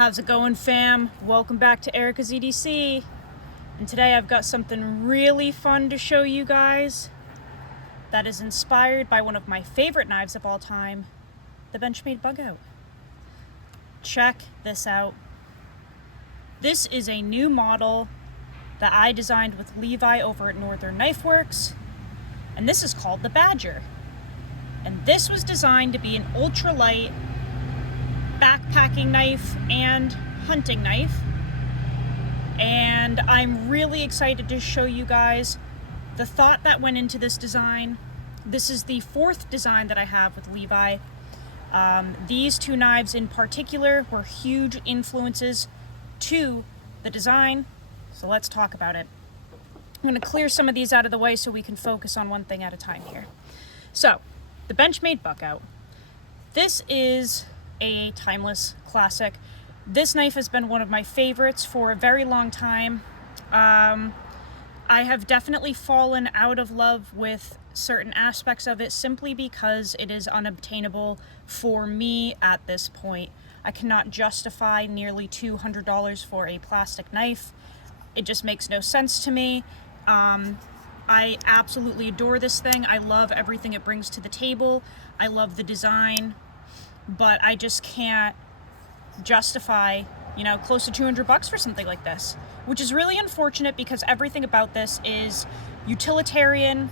How's it going, fam? Welcome back to Erica's EDC. And today I've got something really fun to show you guys that is inspired by one of my favorite knives of all time, the BENCHMADE BUGOUT. Check this out. This is a new model that I designed with Levi over at Northern Knife Works, and this is called the Badger. And this was designed to be an ultralight backpacking knife and hunting knife, and I'm really excited to show you guys the thought that went into this design. This is the fourth design that I have with Levi. These two knives in particular were huge influences to the design, so let's talk about it. I'm going to clear some of these out of the way so we can focus on one thing at a time here. So, the BENCHMADE BUGOUT. This is a timeless classic. This knife has been one of my favorites for a very long time. I have definitely fallen out of love with certain aspects of it simply because it is unobtainable for me at this point. I cannot justify nearly $200 for a plastic knife. It just makes no sense to me. I absolutely adore this thing. I love everything it brings to the table. I love the design, but I just can't justify, close to $200 for something like this, which is really unfortunate because everything about this is utilitarian.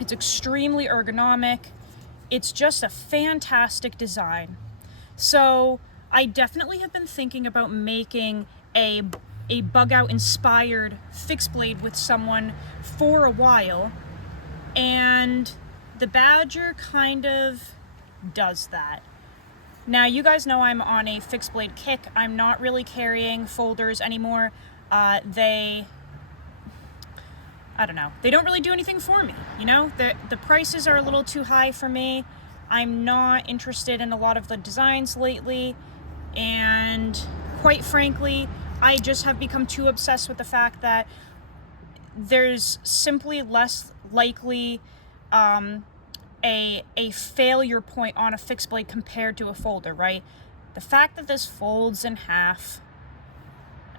It's extremely ergonomic. It's just a fantastic design. So I definitely have been thinking about making a BUGOUT inspired fixed blade with someone for a while, and the Badger kind of does that. Now, you guys know I'm on a fixed blade kick. I'm not really carrying folders anymore. They don't really do anything for me. The prices are a little too high for me. I'm not interested in a lot of the designs lately, and quite frankly, I just have become too obsessed with the fact that there's simply less likely a failure point on a fixed blade compared to a folder, right? The fact that this folds in half,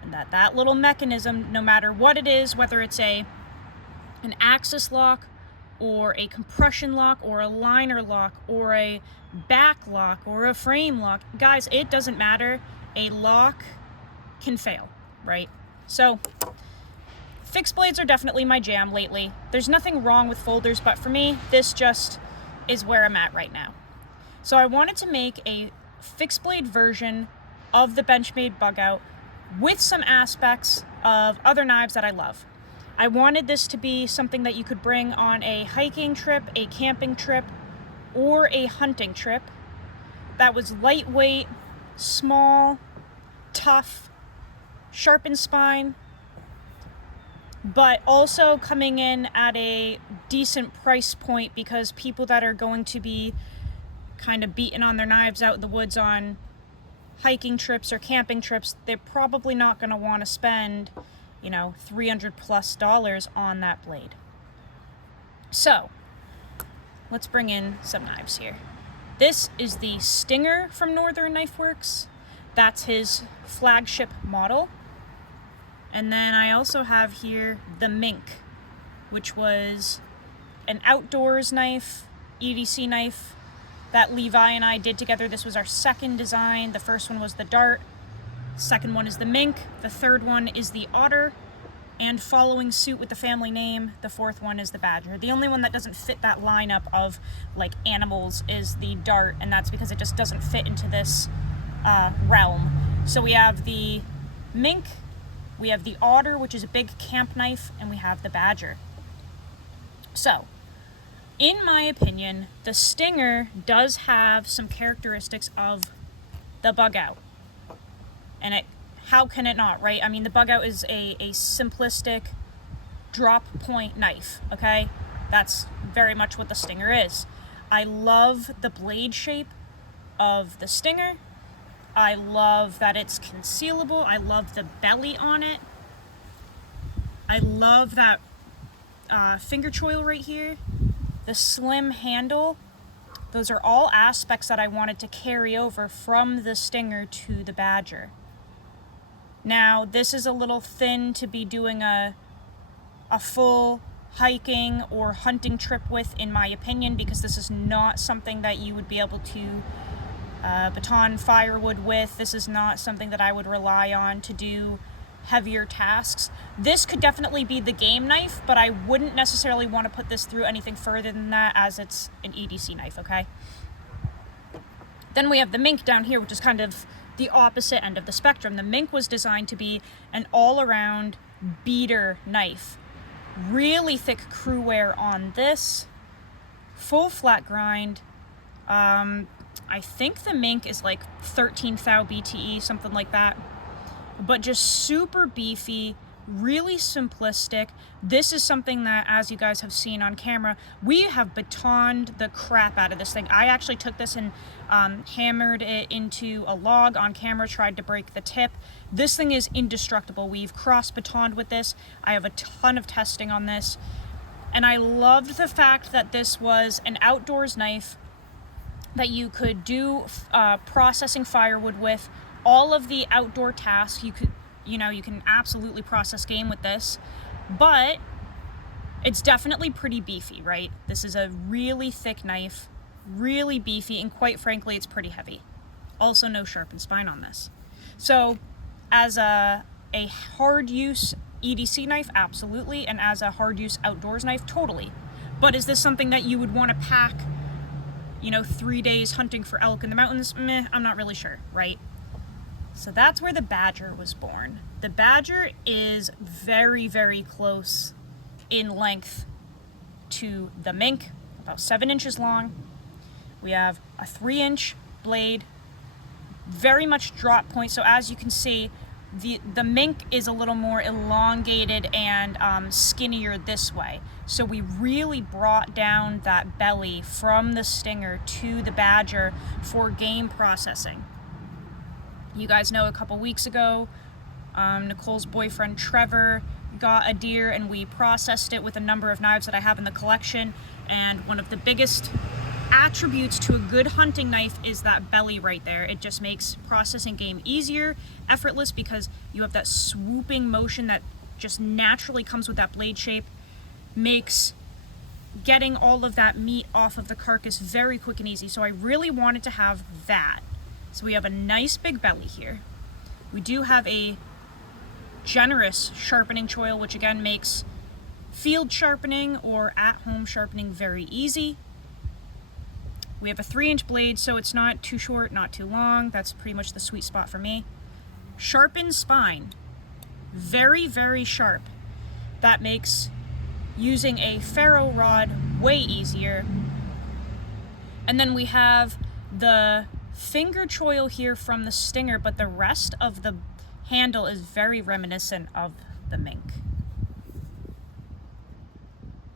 and that little mechanism, no matter what it is, whether it's an axis lock or a compression lock or a liner lock or a back lock or a frame lock, guys, it doesn't matter. A lock can fail, right? So fixed blades are definitely my jam lately. There's nothing wrong with folders, but for me, this just is where I'm at right now. So I wanted to make a fixed blade version of the BENCHMADE BUGOUT with some aspects of other knives that I love. I wanted this to be something that you could bring on a hiking trip, a camping trip, or a hunting trip that was lightweight, small, tough, sharpened spine, but also coming in at a decent price point, because people that are going to be kind of beating on their knives out in the woods on hiking trips or camping trips, they're probably not going to want to spend, $300+ on that blade. So let's bring in some knives here. This is the Stinger from Northern Knife Works. That's his flagship model. And then I also have here the Mink, which was an outdoors knife, EDC knife that Levi and I did together. This was our second design. The first one was the Dart. Second one is the Mink. The third one is the Otter. And following suit with the family name, the fourth one is the Badger. The only one that doesn't fit that lineup of animals is the Dart, and that's because it just doesn't fit into this realm. So we have the Mink, we have the Otter, which is a big camp knife, and we have the Badger. So, in my opinion, the Stinger does have some characteristics of the BUGOUT. And how can it not, right? I mean, the BUGOUT is a simplistic drop point knife, okay? That's very much what the Stinger is. I love the blade shape of the Stinger. I love that it's concealable. I love the belly on it. I love that finger choil right here. The slim handle, Those are all aspects that I wanted to carry over from the Stinger to the Badger. Now, this is a little thin to be doing a full hiking or hunting trip with, in my opinion, because this is not something that you would be able to baton firewood with. This is not something that I would rely on to do heavier tasks. This could definitely be the game knife, but I wouldn't necessarily want to put this through anything further than that, as it's an EDC knife, okay? Then we have the Mink down here, which is kind of the opposite end of the spectrum. The Mink was designed to be an all-around beater knife. Really thick crew wear on this, full flat grind. I think the Mink is like 13 thou BTE, something like that, but just super beefy, really simplistic. This is something that, as you guys have seen on camera, we have batoned the crap out of this thing. I actually took this and hammered it into a log on camera, tried to break the tip. This thing is indestructible. We've cross-batoned with this. I have a ton of testing on this, and I loved the fact that this was an outdoors knife that you could do processing firewood with. All of the outdoor tasks, you can absolutely process game with this, but it's definitely pretty beefy, right? This is a really thick knife, really beefy, and quite frankly, it's pretty heavy. Also, no sharpened spine on this. So, as a hard use EDC knife, absolutely, and as a hard use outdoors knife, totally. But is this something that you would want to pack, 3 days hunting for elk in the mountains? Meh, I'm not really sure, right? So that's where the Badger was born. The Badger is very, very close in length to the Mink, about 7 inches long. We have a 3-inch blade, very much drop point. So as you can see, the Mink is a little more elongated and skinnier this way. So we really brought down that belly from the Stinger to the Badger for game processing. You guys know a couple weeks ago, Nicole's boyfriend Trevor got a deer, and we processed it with a number of knives that I have in the collection. And one of the biggest attributes to a good hunting knife is that belly right there. It just makes processing game easier, effortless, because you have that swooping motion that just naturally comes with that blade shape. Makes getting all of that meat off of the carcass very quick and easy. So I really wanted to have that. So we have a nice big belly here. We do have a generous sharpening choil, which again makes field sharpening or at-home sharpening very easy. We have a 3-inch blade, so it's not too short, not too long. That's pretty much the sweet spot for me. Sharpened spine. Very, very sharp. That makes using a ferro rod way easier. And then we have the finger choil here from the Stinger, but the rest of the handle is very reminiscent of the Mink.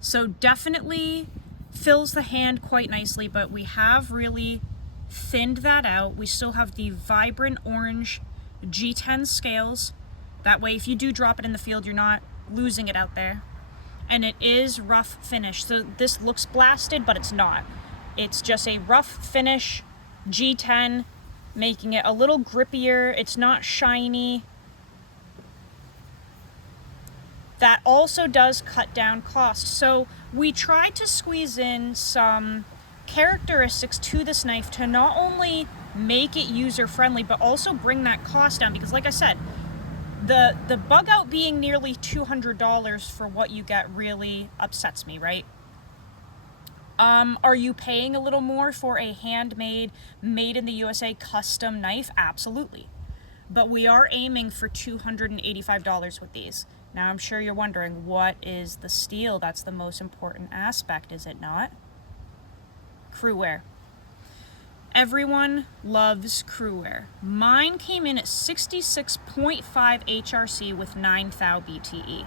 So definitely fills the hand quite nicely, but we have really thinned that out. We still have the vibrant orange G10 scales. That way, if you do drop it in the field, you're not losing it out there. And it is rough finish. So this looks blasted, but it's not. It's just a rough finish G10, making it a little grippier. It's not shiny. That also does cut down cost. So we tried to squeeze in some characteristics to this knife to not only make it user-friendly, but also bring that cost down. Because like I said, the BUGOUT being nearly $200 for what you get really upsets me, right? Are you paying a little more for a handmade, made in the USA custom knife? Absolutely. But we are aiming for $285 with these. Now I'm sure you're wondering, what is the steel? That's the most important aspect, is it not? Crew wear. Everyone loves crew wear. Mine came in at 66.5 HRC with 9 thou BTE.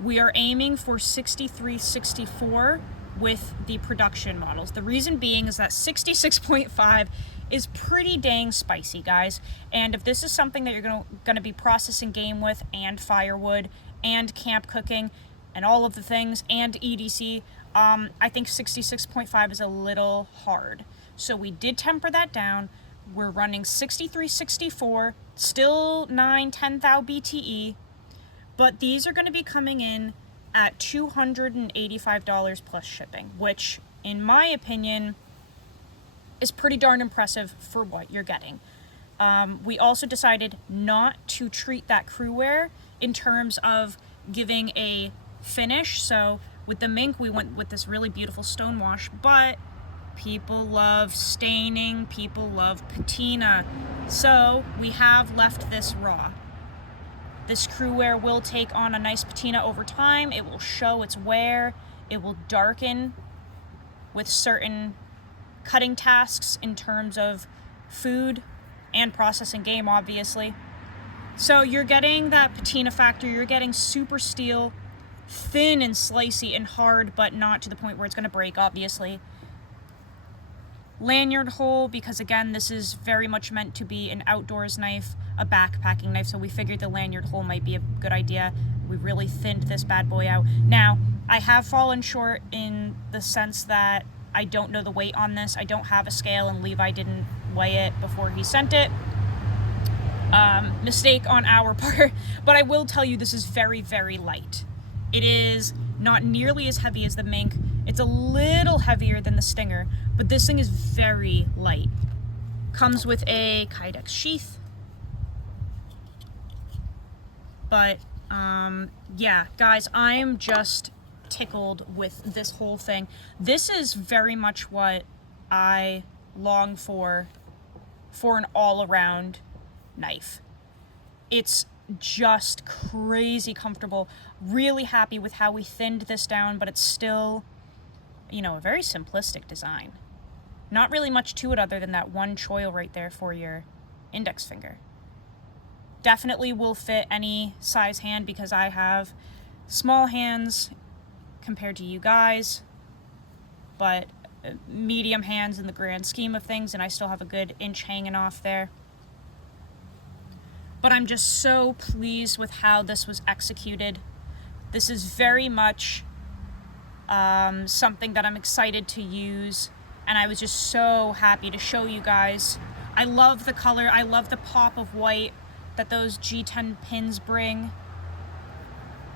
We are aiming for 63, 64 with the production models. The reason being is that 66.5 is pretty dang spicy, guys. And if this is something that you're gonna be processing game with, and firewood, and camp cooking, and all of the things, and EDC, I think 66.5 is a little hard. So we did temper that down. We're running 6364, still 10 thou BTE, but these are going to be coming in at $285 plus shipping, which in my opinion is pretty darn impressive for what you're getting. We also decided not to treat that crew wear in terms of giving a finish. So with the mink, we went with this really beautiful stone wash, but people love staining, people love patina. So we have left this raw. This crew wear will take on a nice patina over time. It will show its wear. It will darken with certain cutting tasks in terms of food and processing game, obviously. So you're getting that patina factor. You're getting super steel, thin and slicey and hard, but not to the point where it's going to break, obviously. Lanyard hole, because again, this is very much meant to be an outdoors knife, a backpacking knife, so we figured the lanyard hole might be a good idea. We really thinned this bad boy out. Now, I have fallen short in the sense that I don't know the weight on this. I don't have a scale, and Levi didn't weigh it before he sent it. Mistake on our part, but I will tell you this is very, very light. It is not nearly as heavy as the mink. It's a little heavier than the Stinger, but this thing is very light. Comes with a Kydex sheath. But, yeah, guys, I'm just tickled with this whole thing. This is very much what I long for an all-around knife. It's just crazy comfortable. Really happy with how we thinned this down, but it's still, you know, a very simplistic design. Not really much to it other than that one choil right there for your index finger. Definitely will fit any size hand because I have small hands compared to you guys, but medium hands in the grand scheme of things, and I still have a good inch hanging off there. But I'm just so pleased with how this was executed. This is very much something that I'm excited to use, and I was just so happy to show you guys. I love the color. I love the pop of white that those G10 pins bring.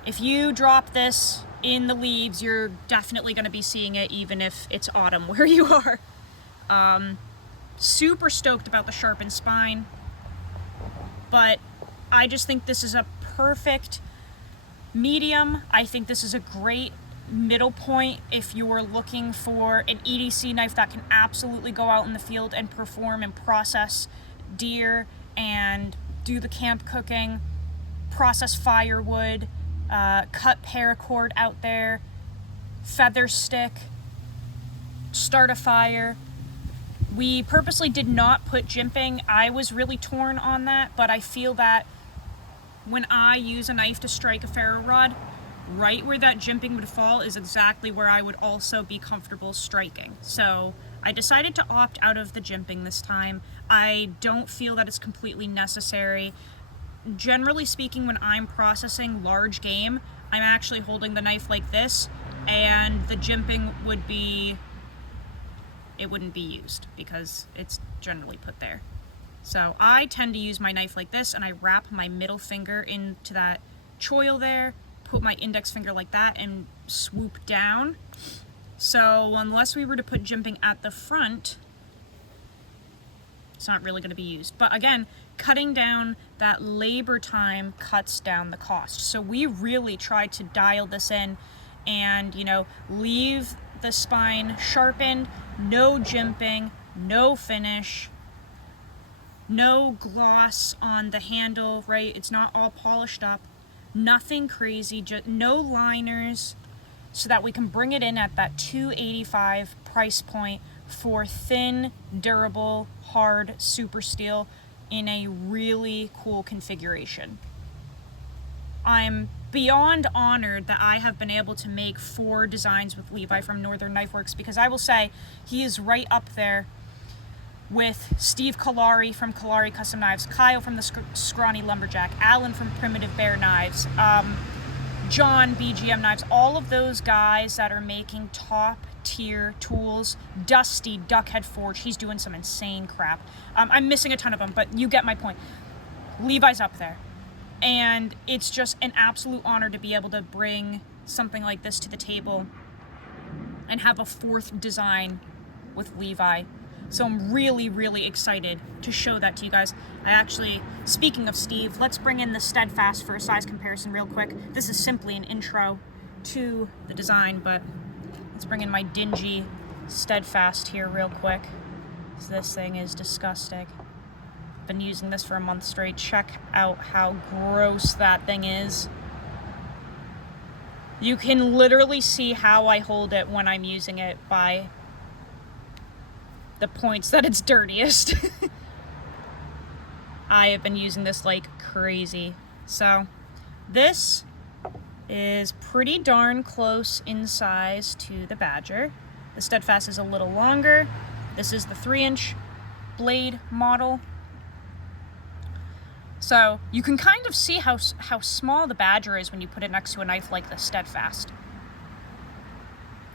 If you drop this in the leaves, you're definitely going to be seeing it even if it's autumn where you are. Super stoked about the sharpened spine, but I just think this is a perfect medium. I think this is a great middle point if you're looking for an EDC knife that can absolutely go out in the field and perform and process deer and do the camp cooking, process firewood, cut paracord out there, feather stick, start a fire. We purposely did not put jimping. I was really torn on that, but I feel that when I use a knife to strike a ferro rod, right where that jimping would fall is exactly where I would also be comfortable striking. So I decided to opt out of the jimping this time. I don't feel that it's completely necessary. Generally speaking, when I'm processing large game, I'm actually holding the knife like this, and the jimping would be, it wouldn't be used because it's generally put there. So I tend to use my knife like this, and I wrap my middle finger into that choil there, put my index finger like that, and swoop down. So unless we were to put jimping at the front, it's not really going to be used. But again, cutting down that labor time cuts down the cost. So we really tried to dial this in and, you know, leave the spine sharpened, no jimping, no finish, no gloss on the handle, right? It's not all polished up, nothing crazy, just no liners, so that we can bring it in at that $285 price point for thin, durable, hard super steel in a really cool configuration. I'm beyond honored that I have been able to make 4 designs with Levi from Northern Knife Works, because I will say he is right up there with Steve Kalari from Kalari Custom Knives, Kyle from the Scrawny Lumberjack, Alan from Primitive Bear Knives. John, BGM Knives, all of those guys that are making top tier tools. Dusty, Duckhead Forge, he's doing some insane crap. I'm missing a ton of them, but you get my point. Levi's up there. And it's just an absolute honor to be able to bring something like this to the table and have a fourth design with Levi. So I'm really, really excited to show that to you guys. I actually, speaking of Steve, let's bring in the Steadfast for a size comparison real quick. This is simply an intro to the design, but let's bring in my dingy Steadfast here real quick. This thing is disgusting. Been using this for a month straight. Check out how gross that thing is. You can literally see how I hold it when I'm using it by the points that it's dirtiest. I have been using this like crazy. So this is pretty darn close in size to the Badger. The Steadfast is a little longer. This is the 3-inch blade model. So you can kind of see how small the Badger is when you put it next to a knife like the Steadfast.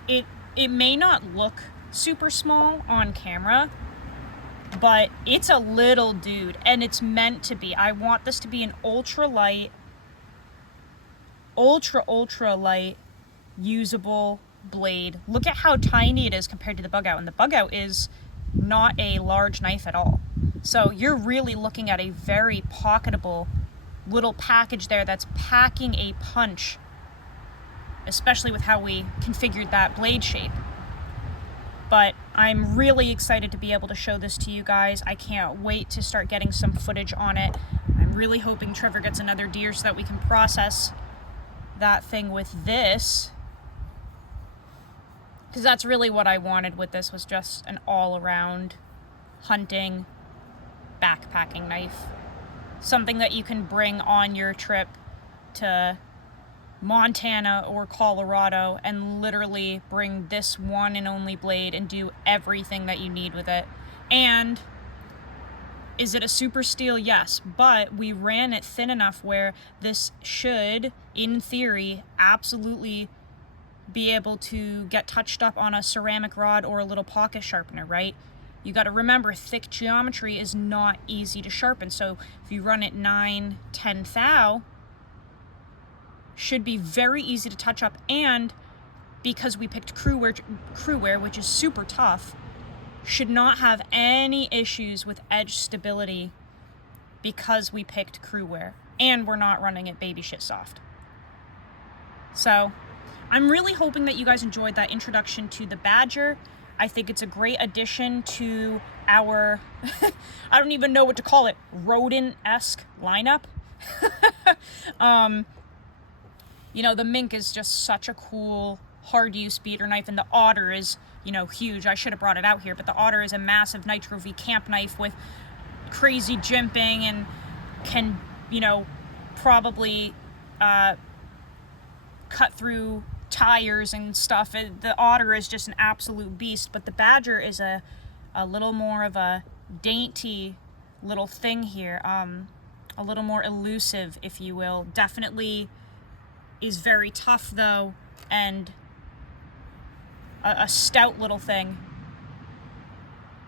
It may not look super small on camera, but it's a little dude, and it's meant to be. I want this to be an ultra light, ultra light usable blade. Look at how tiny it is compared to the Bugout, and the Bugout is not a large knife at all. So you're really looking at a very pocketable little package there that's packing a punch, especially with how we configured that blade shape. But I'm really excited to be able to show this to you guys. I can't wait to start getting some footage on it. I'm really hoping Trevor gets another deer so that we can process that thing with this. Because that's really what I wanted with this, was just an all-around hunting, backpacking knife. Something that you can bring on your trip to Montana or Colorado and literally bring this one and only blade and do everything that you need with it. And is it a super steel? Yes, but we ran it thin enough where this should, in theory, absolutely be able to get touched up on a ceramic rod or a little pocket sharpener, right? You got to remember, thick geometry is not easy to sharpen. So if you run it 9-10 thou, should be very easy to touch up. And because we picked crew wear, which is super tough, should not have any issues with edge stability because we picked crew wear. And we're not running it baby shit soft. So I'm really hoping that you guys enjoyed that introduction to the Badger. I think it's a great addition to our, I don't even know what to call it, rodent-esque lineup. You know, the Mink is just such a cool, hard-use beater knife, and the Otter is, you know, huge. I should have brought it out here, but the Otter is a massive Nitro V camp knife with crazy jimping and can, you know, probably cut through tires and stuff. The Otter is just an absolute beast, but the Badger is a little more of a dainty little thing here, a little more elusive, if you will. Definitely is very tough though, and a stout little thing,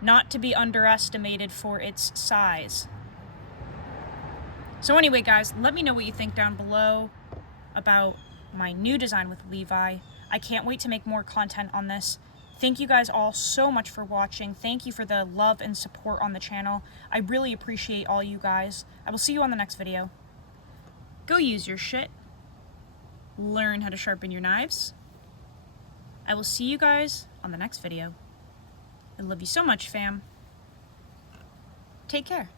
not to be underestimated for its size. So anyway guys, let me know what you think down below about my new design with Levi. I can't wait to make more content on this. Thank you guys all so much for watching. Thank you for the love and support on the channel. I really appreciate all you guys. I will see you on the next video. Go use your shit. Learn how to sharpen your knives. I will see you guys on the next video. I love you so much, fam. Take care.